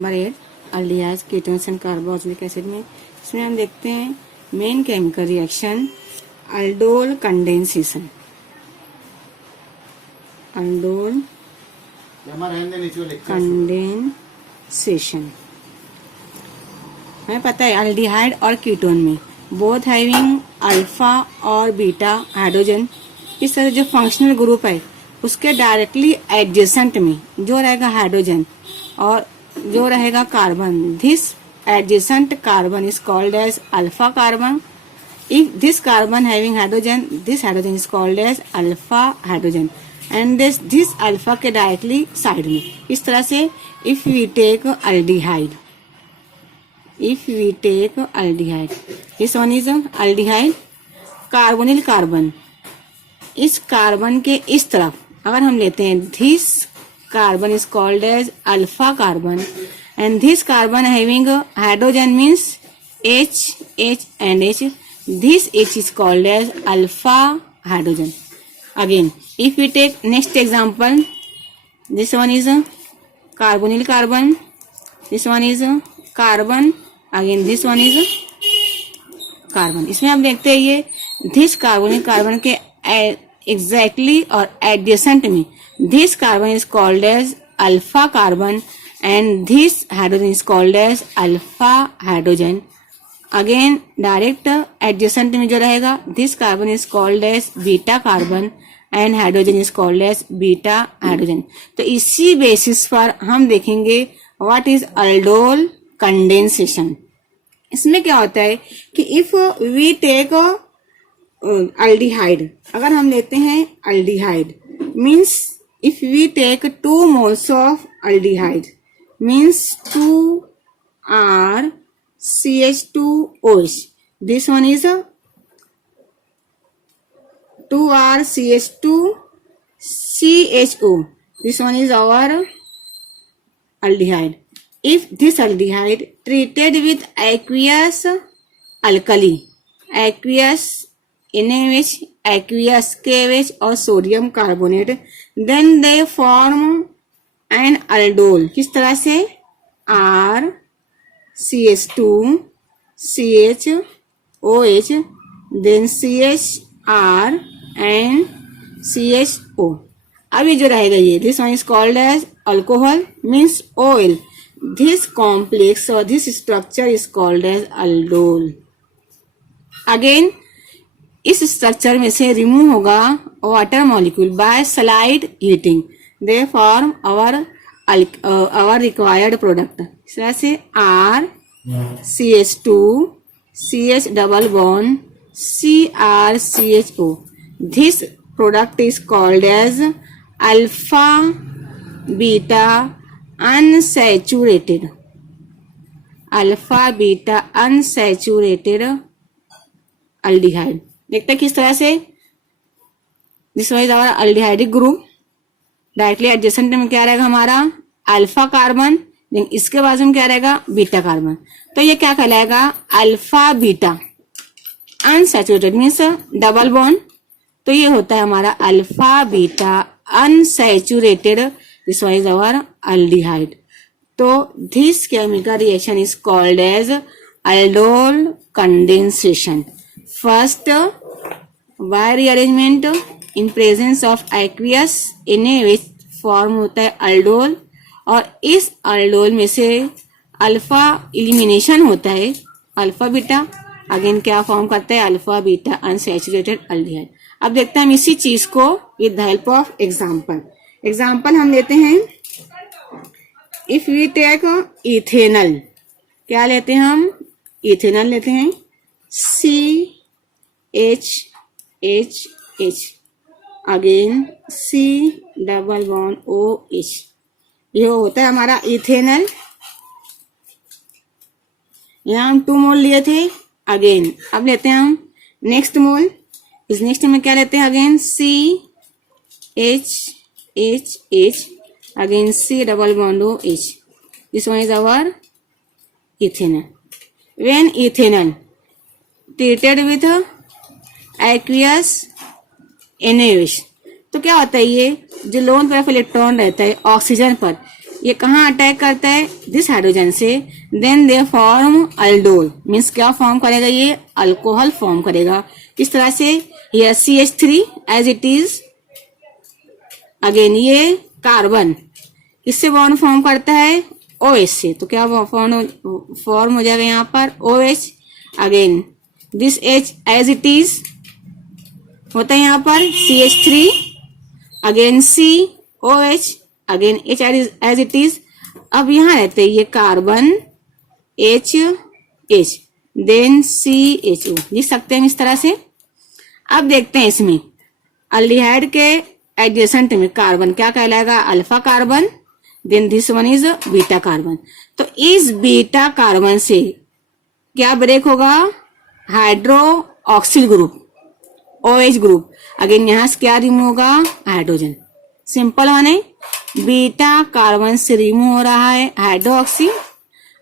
Number 8 aldehydes ketones and carboxylic acid में इसमें हम देखते हैं main chemical reaction aldol condensation. Aldol condensation हमें पता है अल्डिहाइड और कीटोन में बोथ हैविंग अल्फा और बीटा हाइड्रोजन, इस तरह जो फंक्शनल ग्रुप है उसके डायरेक्टली एडजेसेंट में जो रहेगा हाइड्रोजन और जो रहेगा carbon, this adjacent carbon is called as alpha carbon. If this carbon having hydrogen, this hydrogen is called as alpha hydrogen and this alpha के डायरेक्टली साइड में। इस तरह से if we take aldehyde, this one is aldehyde carbonyl carbon, इस carbon के इस तरफ अगर हम लेते हैं this carbon is called as alpha carbon and this carbon having a hydrogen means H and H. This H is called as alpha hydrogen. Again, if we take next example, this one is a carbonyl carbon, this one is a carbon, again this one is a carbon. इसमें हम देखते हैं ये this carbonyl carbon के exactly और adjacent में this carbon is called as alpha carbon and this hydrogen is called as alpha hydrogen. Again direct adjacent में जो रहेगा this carbon is called as beta carbon and hydrogen is called as beta hydrogen. तो इसी basis पर हम देखेंगे what is aldol condensation. इसमें क्या होता है कि if we take aldehyde, अगर हम लेते हैं aldehyde means if we take 2 moles of aldehyde means 2R CH2OH, this one is a 2R CH2 CHO, this one is our aldehyde. If this aldehyde treated with aqueous alkali, aqueous NaOH, aqueous KOH or sodium carbonate, then they form an aldol. किस तरह से R CH2 CHOH then CHR and CHO. अब ये जो रहेगा ये this one is called as alcohol means oil. This complex or this structure is called as aldol. Again इस structure में से रिमूव होगा water molecule by slide heating, they form our required product. इस तरह से R CH2 CH double bond CrCHO, this product is called as alpha beta unsaturated, alpha beta unsaturated aldehyde. देखते हैं किस तरह से this wise our aldehydic group, directly adjacent में क्या रहेगा हमारा अल्फा कार्बन, इसके बाद में क्या रहेगा बीटा कार्बन, तो ये क्या कहलाएगा alpha beta unsaturated means double bond, तो ये होता है हमारा alpha beta unsaturated, this wise our aldehyde. तो this chemical reaction is called as aldol condensation. First Y rearrangement in presence of aqueous NaOH form होता है अल्डोल, और इस अल्डोल में से अल्फा इलिमिनेशन होता है अल्फा बीटा, अगेन क्या फॉर्म करता है अल्फा बीटा अनसैचुरेटेड अल्डिहाइड। अब देखते हैं हम इसी चीज को विद हेल्प ऑफ एग्जाम्पल हम लेते हैं। इफ वी टेक इथेनल, क्या लेते हैं हम इथेनल लेते हैं CHHH again C double bond OH, ये होता है हमारा इथेनल। यहाँ हम 2 मोल लिए थे, अगेन अब लेते हैं हम नेक्स्ट मोल, इस नेक्स्ट में क्या लेते हैं again CHHH again C double bond OH, this one is our ethanal. When ethanal treated with aqueous NaOH, तो क्या होता है ये जो लोन तरफ इलेक्ट्रॉन रहता है ऑक्सीजन पर, ये कहाँ अटैक करता है, दिस हाइड्रोजन से, then they form aldol, means क्या फॉर्म करेगा, ये अल्कोहल फॉर्म करेगा। किस तरह से, ये CH3 as it is, again ये कार्बन इससे बॉन्ड फॉर्म करता है OH से, तो क्या फॉर्म हो जाएगा यहाँ पर OH, again this H as it is होता है यहाँ पर CH3, again COH, again H as it is. अब यहाँ रहते हैं ये कार्बन HH, देन CHO, लिख सकते हैं इस तरह से। अब देखते हैं इसमें अल्डिहाइड के एडजेसेंट में कार्बन क्या कहलाएगा, alpha carbon, then this one is beta carbon. तो इस बीटा कार्बन से क्या ब्रेक होगा, hydroxyl group OH group, again यहां से क्या रिमूव होगा, हाइड्रोजन। सिंपल वन है, बीटा कार्बन से रिमूव हो रहा है हाइड्रोक्सी,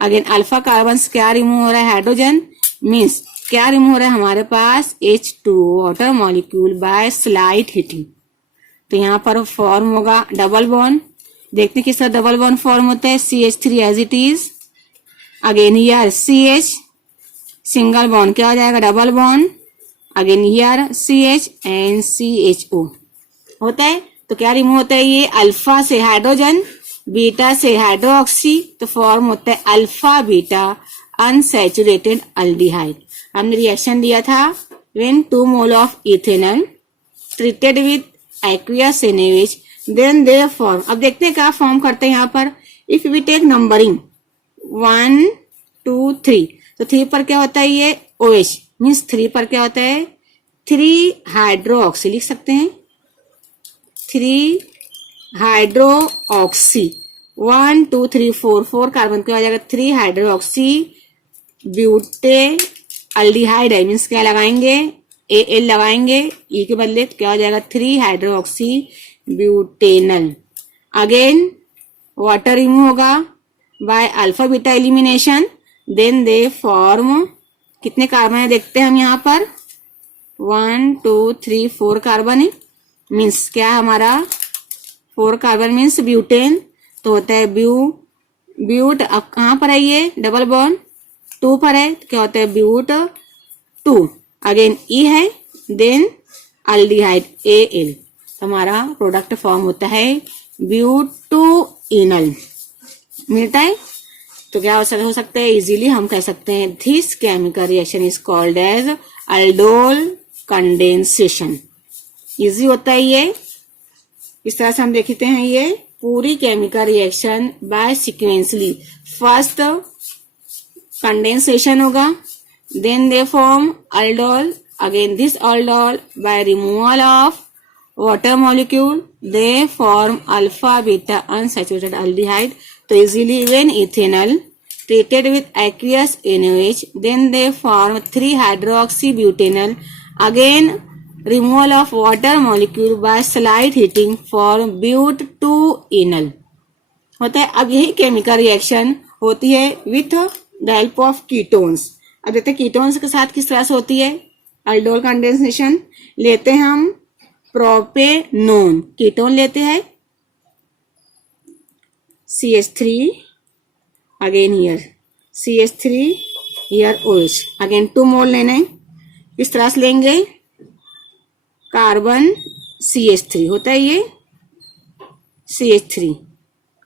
अगेन अल्फा कार्बन से क्या रिमूव हो रहा है, हाइड्रोजन, मीन्स क्या रिमूव हो रहा है हमारे पास H2 water molecule bye slight heating. तो यहाँ पर फॉर्म होगा डबल बॉन्ड, देखते हैं किस तरह डबल बॉन्ड फॉर्म होता है, CH3 as it is, again here CH, single bond क्या हो जाएगा, double bond, again here CH and CHO होता है। तो क्या रिमूव होता है, ये अल्फा से हाइड्रोजन, बीटा से हाइड्रोक्सी, तो फॉर्म होता है अल्फा बीटा अनसैचुरेटेड अल्डिहाइड। हमने रिएक्शन दिया था, when 2 mole of ethanol treated with aqueous NaOH, then they form. अब देखते हैं क्या फॉर्म करते हैं यहाँ पर, इफ वी टेक नंबरिंग 1 2 3, तो 3 पर क्या होता है, ये OH, मीन्स 3 पर क्या होता है, 3 हाइड्रोक्सी, लिख सकते हैं 3 हाइड्रोक्सी, 1 2 3 4, 4 कार्बन क्या हो जाएगा, 3 हाइड्रोक्सी ब्यूटे अल्डिहाइड है, मीन्स क्या लगाएंगे, Al लगाएंगे, E के बदले, तो क्या हो जाएगा 3 hydroxy butanal. Again water remove होगा by alpha beta elimination, then they form, कितने कार्बन है देखते हैं हम यहाँ पर, 1 2 3 4 कार्बन है, मीन्स क्या हमारा 4 कार्बन मीन्स ब्यूटेन, तो होता है ब्यूट। अब कहाँ पर है ये डबल बॉन्ड, 2 पर है, तो क्या होता है ब्यूट 2, अगेन E है, देन अल्डिहाइड Al, हमारा प्रोडक्ट फॉर्म होता है ब्यूटोइनल, मिलता है। तो क्या हो सकता है, इजीली हम कह सकते हैं this chemical reaction is called as aldol condensation. Easy होता है ये, इस तरह से हम देखते हैं ये पूरी chemical reaction by sequentially, first condensation होगा, then they form aldol, again this aldol by removal of water molecule they form alpha beta unsaturated aldehyde. तो easily when ethanol treated with aqueous NaOH, then they form 3 hydroxy butanol, again removal of water molecule by slight heating form but2enol होता है। अब यही chemical reaction होती है with the help of ketones. अब देखते हैं कीटोन्स के साथ किस तरह से होती है अल्डोल कंडेंसेशन। लेते हैं हम प्रोपेनोन, कीटोन लेते हैं CH3, again here CH3, here OH, again 2 मोल लेना है। इस तरह से लेंगे कार्बन CH3 होता है ये CH3,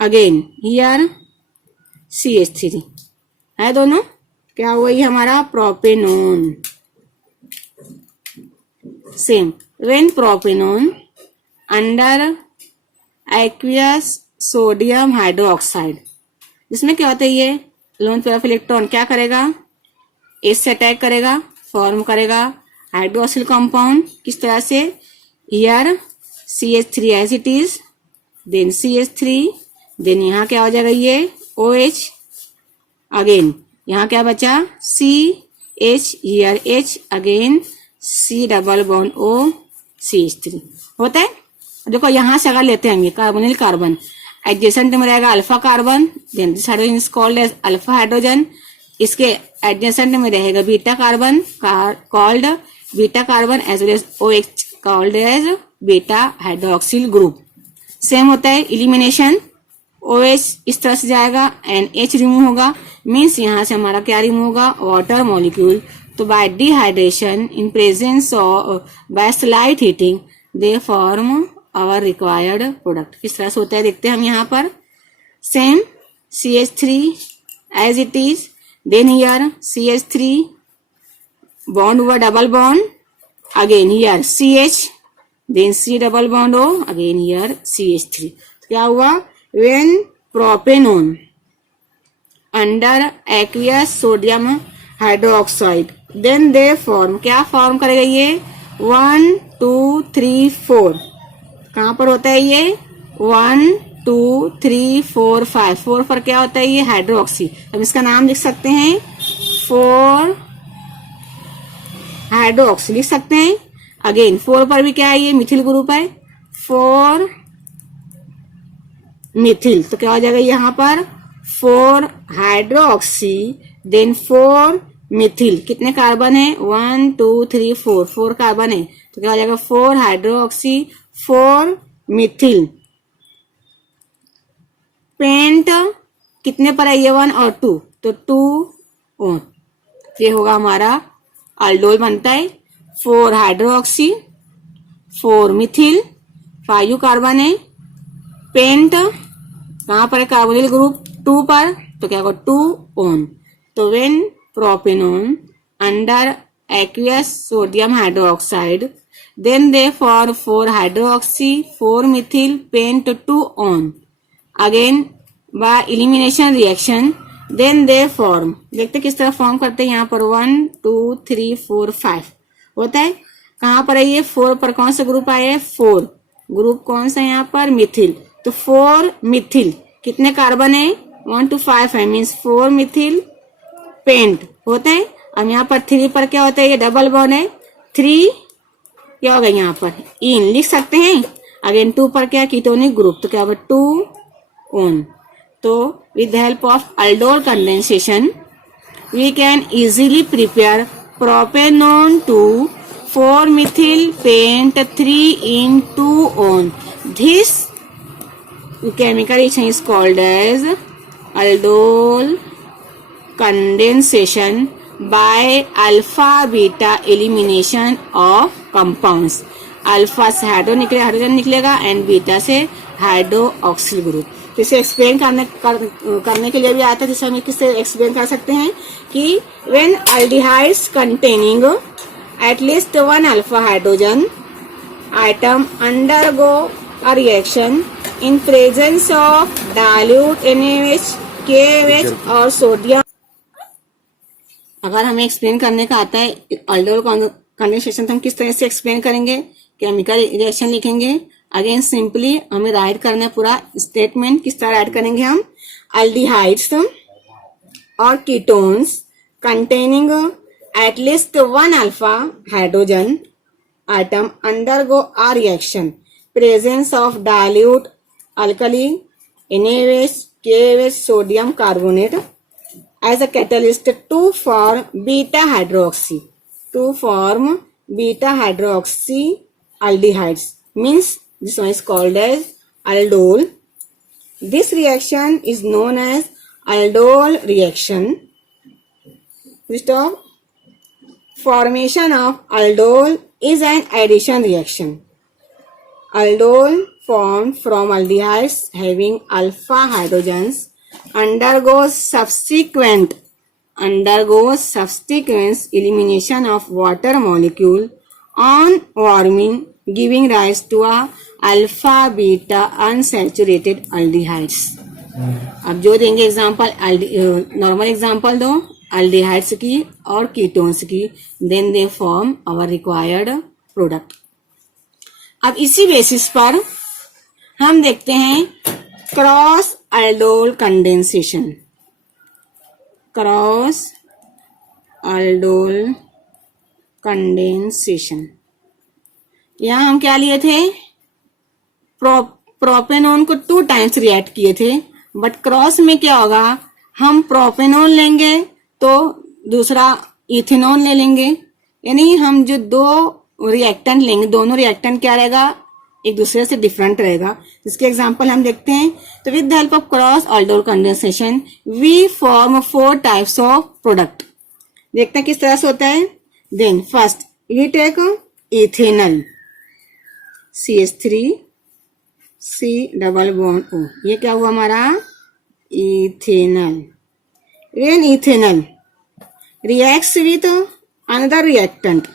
अगेन हियर CH3 है दोनों, क्या हुआ ये हमारा propanone. Same when propanone under aqueous sodium hydroxide, जिसमें क्या होता है ये लोन पेयर ऑफ इलेक्ट्रॉन क्या करेगा, एस से अटैक करेगा, फॉर्म करेगा हाइड्रोक्सिल कंपाउंड। किस तरह से, here CH3 as it is, then CH3, then यहाँ क्या हो जाएगा ये OH, अगेन यहाँ क्या बचा CH, here H, again C double bond O CH3 होता है। देखो यहाँ से अगर लेते हैं कार्बोनिल कार्बन, एडजेसेंट में रहेगा alpha carbon, then this hydrogen is called as alpha hydrogen. इसके एडजेसेंट में रहेगा beta carbon called beta carbon, as well as OH called as beta hydroxyl group. Same होता है इलिमिनेशन, OH इस तरह से जाएगा एंड H रिमूव होगा, मीन्स यहाँ से हमारा क्या रिमूव होगा, वाटर मॉलिक्यूल। तो by dehydration in presence of by slight heating they form our required product. किस तरह से होता है देखते हैं हम यहाँ पर। Same CH3 as it is, then here CH3 bond हुआ double bond, again here CH, then C double bond O, again here CH3। तो क्या हुआ, when propanone under aqueous sodium hydroxide then they form, क्या form करेगा ये, 1 2 3 4। कहाँ पर होता है ये, 1 2 3 4 5, 4 पर क्या होता है ये, हाइड्रोक्सी। हम इसका नाम लिख सकते हैं 4 हाइड्रोक्सी लिख सकते हैं। अगेन 4 पर भी क्या है, ये मिथिल ग्रुप है, 4 मिथिल। तो क्या हो जाएगा यहाँ पर, 4 हाइड्रोक्सी देन 4 मिथिल। कितने कार्बन है, 1 2 3 4, 4 कार्बन है। तो क्या हो जाएगा, 4 हाइड्रोक्सी 4 मिथिल। पेंट कितने पर है ये, 1 और 2, तो 2 और ये होगा हमारा अल्डोल बनता है। 4 हाइड्रोक्सी 4 मिथिल, 5 कार्बन है। पेंट कहाँ पर है, कार्बोनिल ग्रुप 2 पर, तो क्या होगा 2 ओन। तो when propanone under aqueous sodium hydroxide then they for 4 hydroxy 4 methyl pent 2 one. Again by elimination reaction then they form, देखते किस तरह फॉर्म करते हैं यहाँ पर, 1 2 3 4 5 होता है। कहाँ पर है ये, 4 पर कौन सा ग्रुप आया है, 4 ग्रुप कौन सा है यहाँ पर, मिथिल। तो 4 मिथिल, कितने कार्बन है, 1 to 5 है, मीन्स 4 मिथिल पेंट होता है। अब यहाँ पर 3 पर क्या होता है, ये डबल बॉन्ड है, 3 क्या होगा यहाँ पर, इन लिख सकते हैं। अगेन 2 पर क्या, कीटोनिक ग्रुप, तो क्या होगा 2 ओन। तो with the help of aldol condensation we can easily prepare propanone to 4 methyl paint 3 in 2 on. This chemical reaction is called as aldol condensation by alpha beta elimination of compounds. Alpha से hydrogen निकलेगा and beta से hydroxyl group. तो इसे explain करने के लिए भी आता है, जिसे हम किससे एक्सप्लेन कर सकते हैं कि when aldehydes containing at least 1 alpha hydrogen atom undergo a reaction in presence of dilute NaOH, KOH और सोडियम। अगर हमें एक्सप्लेन करने का आता है अल्डोल कंडेंसेशन, तो हम किस तरह से एक्सप्लेन करेंगे, केमिकल रिएक्शन लिखेंगे। अगेन सिंपली हमें राइट करना है पूरा स्टेटमेंट, किस तरह राइट करेंगे हम, अल्डिहाइड्स और ketones containing at least 1 alpha hydrogen atom undergo a reaction presence of dilute alkali NaOH, KOH, sodium carbonate as a catalyst to form beta hydroxy, to form beta hydroxy aldehydes, means this one is called as aldol. This reaction is known as aldol reaction. Which of formation of aldol is an addition reaction. Aldol formed from aldehydes having alpha hydrogens undergoes subsequent elimination of water molecule on warming, giving rise to a alpha beta unsaturated aldehydes. अब जो देंगे example, normal example दो aldehydes की और ketones की, then they form our required product. अब इसी basis पर हम देखते हैं cross aldol condensation. Cross aldol condensation, यहां हम क्या लिए थे, प्रोपेनोन को 2 टाइम्स रिएक्ट किए थे, बट क्रॉस में क्या होगा, हम प्रोपेनोन लेंगे तो दूसरा इथेनॉल ले लेंगे, यानी हम जो 2 रिएक्टेंट लेंगे, दोनों रिएक्टेंट क्या रहेगा, एक दूसरे से डिफरेंट रहेगा। इसके एग्जांपल हम देखते हैं। तो with the help of cross aldol condensation we form 4 types of product. देखते हैं किस तरह से होता है। Then first we take ethanal CH3 C double bond O, ये क्या हुआ हमारा ethanal. When ethanal reacts with another reactant,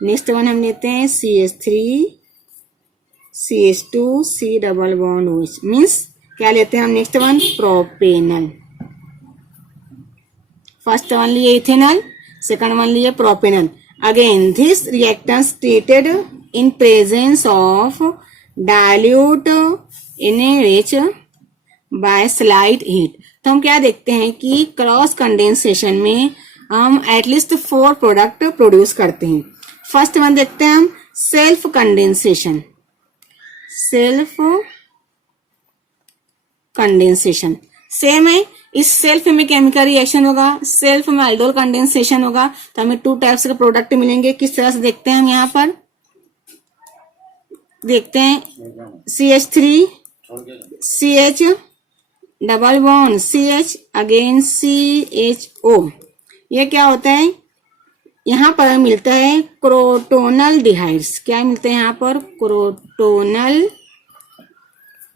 next one हम लेते हैं CH3 CH2 C double bond OH, means क्या लेते हैं हम next one propanal. First one लिए इथेनॉल, सेकंड वन लिए propanal. Again this reactants treated in presence of dilute enrich by slight heat. तो हम क्या देखते हैं कि क्रॉस कंडेंसेशन में हम एटलीस्ट 4 प्रोडक्ट प्रोड्यूस करते हैं। फर्स्ट वन देखते हैं हम self condensation. Self condensation same है, इस सेल्फ में केमिकल रिएक्शन होगा, सेल्फ में अल्डोल कंडेंसेशन होगा। तो हमें 2 टाइप्स के प्रोडक्ट मिलेंगे। किस तरह से देखते हैं हम यहाँ पर देखते हैं CH3 CH double bond CH again CHO, ये क्या होता है यहाँ पर मिलता है क्रोटोनल डिहाइड्स। क्या मिलते हैं यहाँ पर क्रोटोनल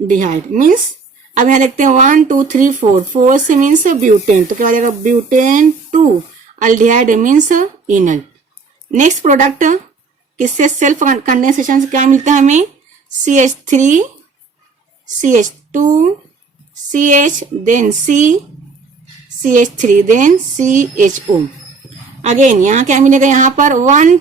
डिहाइड मीन्स, अब यहाँ देखते हैं 1 2 3 4 से मीन्स ब्यूटेन, तो क्या हो जाएगा butene 2 aldehyde means enal. Next product किससे सेल्फ कंडेंसेशन से क्या मिलता है हमें CH3 CH2 CH then C CH3 then CHO। Again यहाँ क्या मिलेगा यहाँ पर 1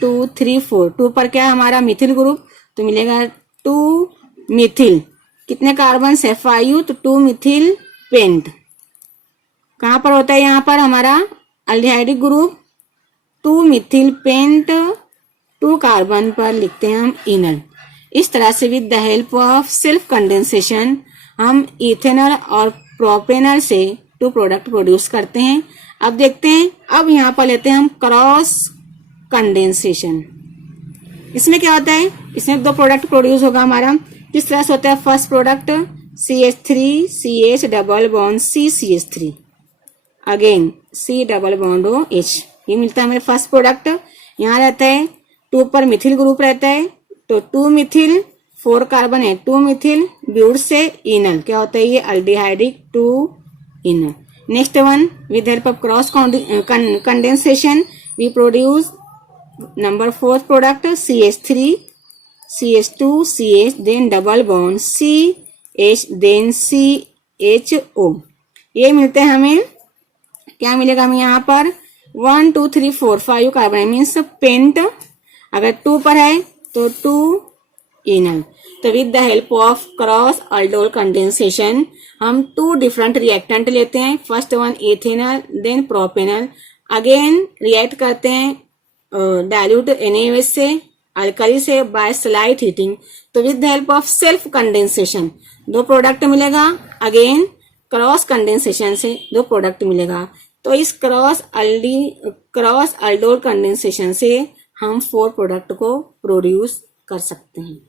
2 3 4, 2 पर क्या है हमारा मिथिल ग्रुप, तो मिलेगा 2 मिथिल। कितने कार्बन है 5, तो 2 मिथिल पेंट। कहाँ पर होता है यहाँ पर हमारा aldehydic group 2 methyl pent 2 carbon पर लिखते हैं हम इनल। इस तरह से with the help of self condensation हम इथेनॉल और प्रोपेनॉल से 2 प्रोडक्ट प्रोड्यूस करते हैं। अब देखते हैं, अब यहाँ पर लेते हैं हम क्रॉस कंडेंसेशन। इसमें क्या होता है, इसमें 2 प्रोडक्ट प्रोड्यूस होगा हमारा। किस तरह से होता है first product CH3 CH double bond C CH3 again C double bond OH, ये मिलता है हमें फर्स्ट प्रोडक्ट। यहाँ रहता है 2 पर मिथिल ग्रुप रहता है, तो 2 मिथिल 4 कार्बन है 2 मिथिल ब्यूट से इनल, क्या होता है ये aldehydic 2 enal. Next one with help of cross condensation we produce number 4th product CH3 CH2 CH then double bond CH then CHO, ये मिलते हैं हमें। क्या मिलेगा हमें यहाँ पर 1 2 3 4 5 कार्बन मीन्स पेंट, अगर 2 पर है तो 2 इनल। तो with the help of cross aldol condensation हम 2 डिफरेंट रिएक्टेंट लेते हैं। First one ethanol then propanol, again react करते हैं डाइल्यूट NaOH से अल्कली से बाय स्लाइट हीटिंग। तो with the help of self condensation 2 product मिलेगा, अगेन क्रॉस कंडेंसेशन से 2 प्रोडक्ट मिलेगा। तो इस क्रॉस अल्डोल कंडेंसेशन से हम 4 प्रोडक्ट को प्रोड्यूस कर सकते हैं।